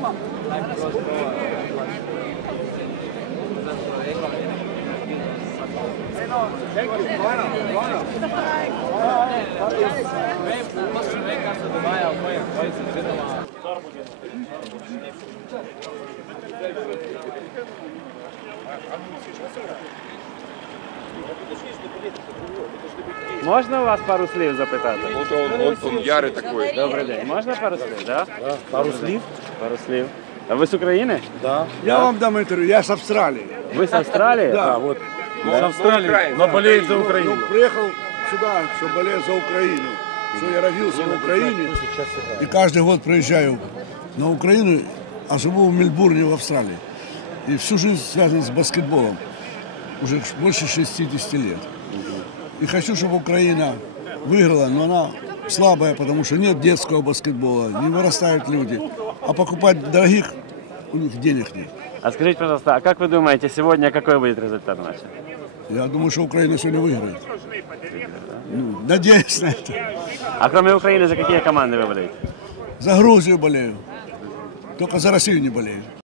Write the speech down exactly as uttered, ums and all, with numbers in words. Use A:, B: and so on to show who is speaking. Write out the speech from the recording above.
A: Можна у вас пару слів запитати?
B: Вот он, вот он ярый такой.
A: Добрий день. Можна пару слів, да?
C: Да, пару слів.
A: Пару слів. А ви з України?
C: Да.
D: Я вам дам интервью, я с Австралии.
A: Ви з Австралії?
D: Да.
C: А, вот с Австралии, но болеет за Украину.
D: Ну, приехал сюда, что болею за Украину. Что я родился в Украине. И каждый год приезжаю на Украину, а живу в Мельбурне, в Австралии. И всю жизнь связан с баскетболом. Уже больше шестидесяти лет. И хочу, чтобы Украина выиграла, но она слабая, потому что нет детского баскетбола, не вырастают люди. А покупать дорогих у них денег нет.
A: А скажите, пожалуйста, а как вы думаете, сегодня какой будет результат матча?
D: Я думаю, что Украина сегодня выиграет. Ну, надеюсь на это.
A: А кроме Украины, за какие команды вы болеете?
D: За Грузию болею. Только за Россию не болею.